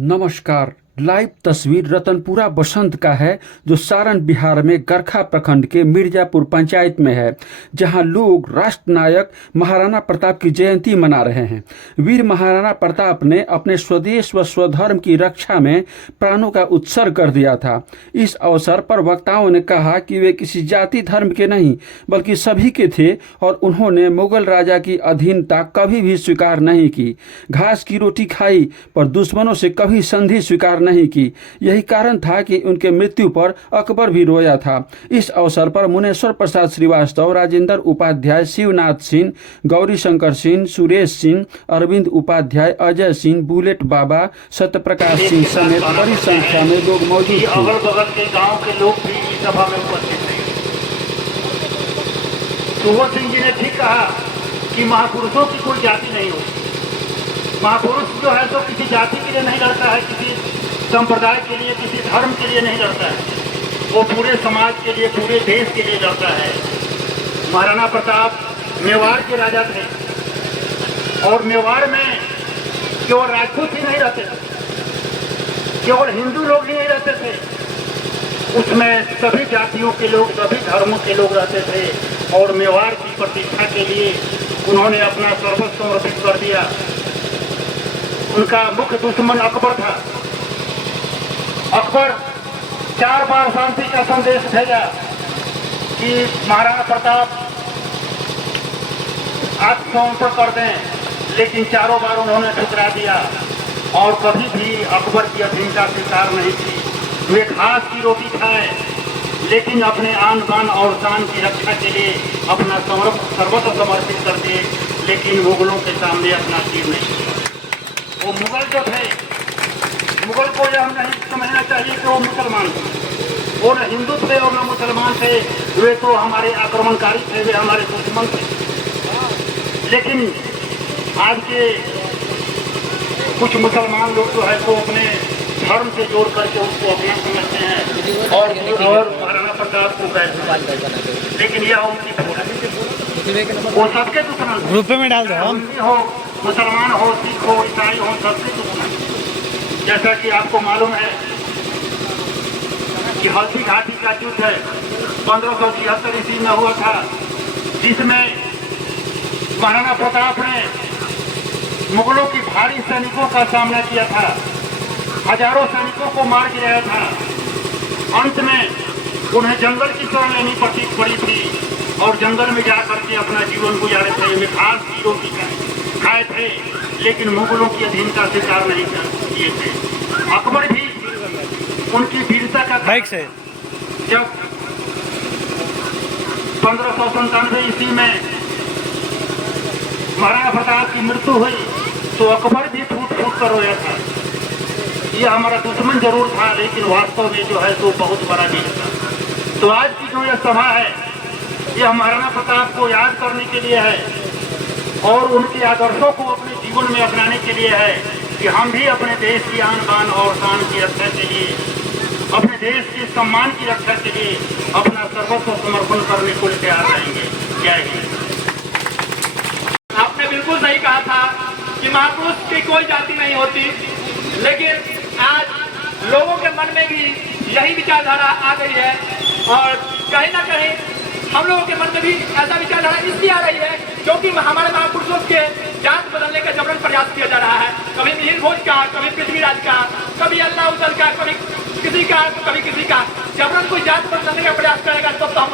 नमस्कार। लाइव तस्वीर रतनपुरा बसंत का है जो सारण बिहार में गरखा प्रखंड के मिर्जापुर पंचायत में है, जहां लोग राष्ट्र नायक महाराणा प्रताप की जयंती मना रहे हैं। वीर महाराणा प्रताप ने अपने स्वदेश व स्वधर्म की रक्षा में प्राणों का उत्सर्ग कर दिया था। इस अवसर पर वक्ताओं ने कहा कि वे किसी जाति धर्म के नहीं बल्कि सभी के थे और उन्होंने मुगल राजा की अधीनता कभी भी स्वीकार नहीं की। घास की रोटी खाई पर दुश्मनों से कभी संधि स्वीकार नहीं की। यही कारण था कि उनके मृत्यु पर अकबर भी रोया था। इस अवसर पर मुनेश्वर प्रसाद श्रीवास्तव, राजेंद्र उपाध्याय, शिवनाथ सिंह, गौरी शंकर सिंह, सुरेश सिंह, अरविंद उपाध्याय, अजय सिंह, बुलेट बाबा, सत्यप्रकाश सिंह समेत बड़ी संख्या में लोग मौजूद थे। अगल बगल के गांव के लोग भी इस सभा में उपस्थित थे। सुबोध सिंह जी ने ठीक कहा कि महापुरुषों की कोई जाति नहीं होती। महापुरुष जो है तो किसी जाति के लिए नहीं लड़ता है, किसी संप्रदाय के लिए, किसी धर्म के लिए नहीं लड़ता है। वो पूरे समाज के लिए, पूरे देश के लिए लड़ता है। महाराणा प्रताप मेवाड़ के राजा थे और मेवाड़ में केवल राजपूत ही नहीं रहते थे, केवल हिंदू लोग ही नहीं रहते थे, उसमें सभी जातियों के लोग, सभी धर्मों के लोग रहते थे। और मेवाड़ की प्रतिष्ठा के लिए उन्होंने अपना सर्वस्व समर्पित कर दिया। उनका मुख्य दुश्मन अकबर था। अकबर 4 बार शांति का संदेश भेजा कि महाराणा प्रताप आत्मसमर्पण कर दें, लेकिन चारों बार उन्होंने ठुकरा दिया और कभी भी अकबर की अधीनता स्वीकार नहीं की। वे घास की रोटी खाए लेकिन अपने आन बान और शान की रक्षा के लिए अपना सर्वस्व समर्पित कर दिए, लेकिन मुगलों के सामने अपना सिर नहीं किया। वो मुगल जो थे, मुगल को यह नहीं समझना चाहिए कि वो मुसलमान थे। वो न हिंदू थे और न मुसलमान थे। वे तो हमारे आक्रमणकारी थे, वे हमारे दुश्मन थे। लेकिन आज के कुछ मुसलमान लोग जो है तो अपने धर्म से जोड़ करके उसको अपना समझते हैं और महाराणा प्रताप को कहते। लेकिन यह उनकी भूल है। वो सबके दुश्मन ग्रुप में डाल दो। हिंदी हो, मुसलमान हो, सिख हो, ईसाई हो, सबके दुश्मन। जैसा कि आपको मालूम है कि हल्दी घाटी का युद्ध है 1576 ईस्वी में हुआ था, जिसमें महाराणा प्रताप ने मुगलों की भारी सैनिकों का सामना किया था, हजारों सैनिकों को मार गिराया था। अंत में उन्हें जंगल की शरण लेनी पड़ी थी और जंगल में जाकर के अपना जीवन गुजारे थे। वे घास की रोटी खाए थे लेकिन मुगलों की अधीनता स्वीकार नहीं किए थे। अकबर भी उनकी वीरता का बाइक से जब 1597 ईस्वी में महाराणा प्रताप की मृत्यु हुई तो अकबर भी फूट फूट कर रोया था। यह हमारा दुश्मन जरूर था, लेकिन वास्तव में जो है तो बहुत बड़ा वीर था। तो आज की जो यह सभा है, यह महाराणा प्रताप को याद करने के लिए है और उनके आदर्शों को अपने जीवन में अपनाने के लिए है कि हम भी अपने देश की आन बान और शान की रक्षा के लिए, अपने देश के सम्मान की रक्षा के लिए अपना सर्वस्व समर्पण करने को तैयार रहेंगे। जय हिंद। आपने बिल्कुल सही कहा था कि महापुरुष की कोई जाति नहीं होती, लेकिन आज लोगों के मन में भी यही विचारधारा आ गई है और कहीं ना कहीं हम लोगों के मन में भी ऐसा विचारधारा इसलिए आ रही है क्योंकि हमारे महापुरुषों के जात बदलने का जबरन प्रयास किया जा रहा है। कभी मिहिर भोज का, कभी पृथ्वीराज का, कभी अल्लाह उदल का, कभी किसी का, कभी किसी का। जबरन कोई जात बदलने का प्रयास करेगा तब तो हम